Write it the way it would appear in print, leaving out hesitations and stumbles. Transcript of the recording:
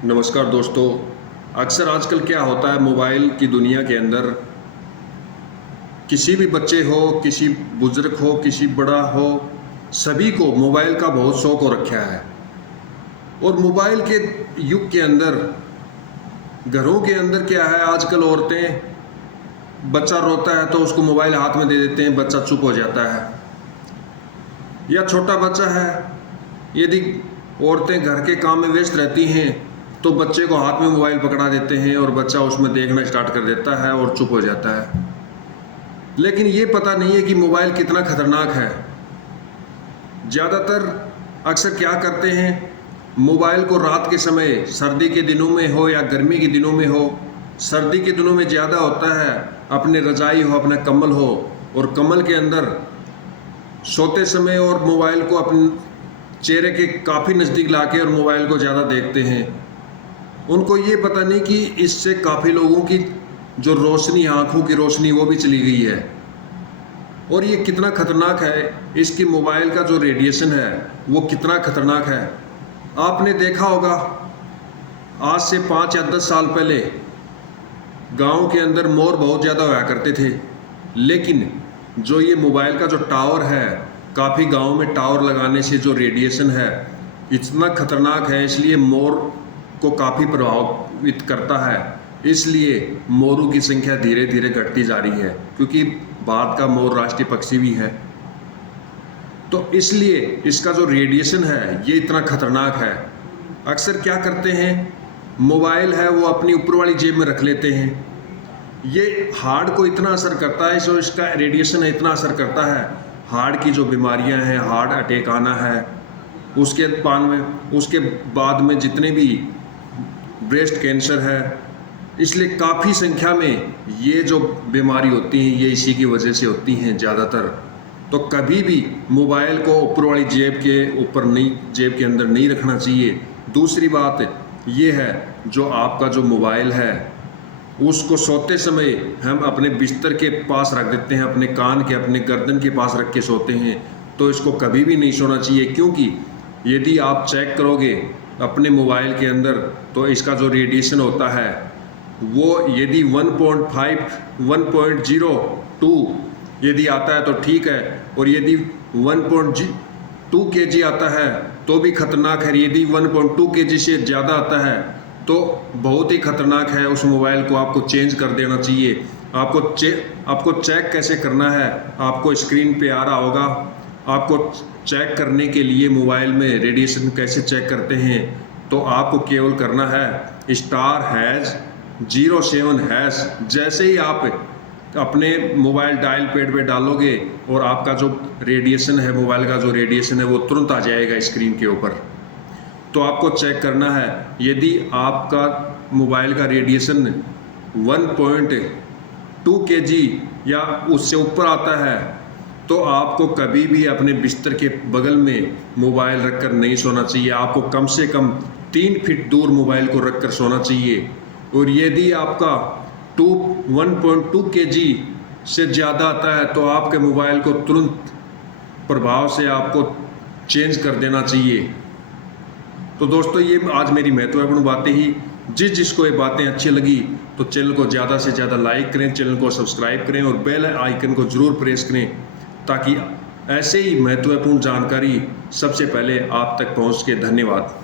नमस्कार दोस्तों। अक्सर आजकल क्या होता है मोबाइल की दुनिया के अंदर, किसी भी बच्चे हो, किसी बुजुर्ग हो, किसी बड़ा हो, सभी को मोबाइल का बहुत शौक हो रखा है। और मोबाइल के युग के अंदर घरों के अंदर क्या है, आजकल औरतें, बच्चा रोता है तो उसको मोबाइल हाथ में दे देते हैं, बच्चा चुप हो जाता है। या छोटा बच्चा है, यदि औरतें घर के काम में व्यस्त रहती हैं तो बच्चे को हाथ में मोबाइल पकड़ा देते हैं और बच्चा उसमें देखना स्टार्ट कर देता है और चुप हो जाता है। लेकिन ये पता नहीं है कि मोबाइल कितना खतरनाक है। ज़्यादातर अक्सर क्या करते हैं, मोबाइल को रात के समय, सर्दी के दिनों में हो या गर्मी के दिनों में हो, सर्दी के दिनों में ज़्यादा होता है, अपने रजाई हो, अपना कंबल हो और कंबल के अंदर सोते समय और मोबाइल को अपने चेहरे के काफ़ी नज़दीक लाके और मोबाइल को ज़्यादा देखते हैं। उनको ये पता नहीं कि इससे काफ़ी लोगों की जो रोशनी, आँखों की रोशनी, वो भी चली गई है। और ये कितना खतरनाक है, इसकी मोबाइल का जो रेडिएशन है वो कितना खतरनाक है। आपने देखा होगा, आज से 5 या 10 साल पहले गांव के अंदर मोर बहुत ज़्यादा हुआ करते थे, लेकिन जो ये मोबाइल का जो टावर है, काफ़ी गाँव में टावर लगाने से जो रेडिएशन है इतना खतरनाक है, इसलिए मोर को काफ़ी प्रभावित करता है। इसलिए मोरों की संख्या धीरे धीरे घटती जा रही है, क्योंकि भारत का मोर राष्ट्रीय पक्षी भी है। तो इसलिए इसका जो रेडिएशन है ये इतना खतरनाक है। अक्सर क्या करते हैं, मोबाइल है वो अपनी ऊपर वाली जेब में रख लेते हैं। ये हार्ट को इतना असर करता है, जो इसका रेडिएशन है इतना असर करता है, हार्ट की जो बीमारियां हैं, हार्ट अटैक आना है, उसके बाद में जितने भी ब्रेस्ट कैंसर है, इसलिए काफ़ी संख्या में ये जो बीमारी होती हैं ये इसी की वजह से होती हैं ज़्यादातर। तो कभी भी मोबाइल को ऊपर वाली जेब के ऊपर नहीं, जेब के अंदर नहीं रखना चाहिए। दूसरी बात ये है, जो आपका जो मोबाइल है उसको सोते समय हम अपने बिस्तर के पास रख देते हैं, अपने कान के, अपने गर्दन के पास रख के सोते हैं, तो इसको कभी भी नहीं सोना चाहिए। क्योंकि यदि आप चेक करोगे अपने मोबाइल के अंदर तो इसका जो रेडिएशन होता है वो यदि 1.5 1.02 यदि आता है तो ठीक है, और यदि 1.2 kg आता है तो भी खतरनाक है। यदि 1.2 kg से ज़्यादा आता है तो बहुत ही खतरनाक है। उस मोबाइल को आपको चेंज कर देना चाहिए। आपको चेक कैसे करना है, आपको स्क्रीन पे आ रहा होगा। आपको चेक करने के लिए मोबाइल में रेडिएशन कैसे चेक करते हैं, तो आपको केवल करना है *#07#। जैसे ही आप अपने मोबाइल डायल पैड पे डालोगे और आपका जो रेडिएशन है, मोबाइल का जो रेडिएशन है वो तुरंत आ जाएगा स्क्रीन के ऊपर। तो आपको चेक करना है, यदि आपका मोबाइल का रेडिएशन 1.2 kg या उससे ऊपर आता है तो आपको कभी भी अपने बिस्तर के बगल में मोबाइल रखकर नहीं सोना चाहिए। आपको कम से कम 3 फीट दूर मोबाइल को रखकर सोना चाहिए। और यदि आपका 1.2 kg से ज़्यादा आता है तो आपके मोबाइल को तुरंत प्रभाव से आपको चेंज कर देना चाहिए। तो दोस्तों, ये आज मेरी महत्वपूर्ण बातें ही। जिसको ये बातें अच्छी लगी तो चैनल को ज़्यादा से ज़्यादा लाइक करें, चैनल को सब्सक्राइब करें और बेल आइकन को ज़रूर प्रेस करें, ताकि ऐसे ही महत्वपूर्ण जानकारी सबसे पहले आप तक पहुंच के। धन्यवाद।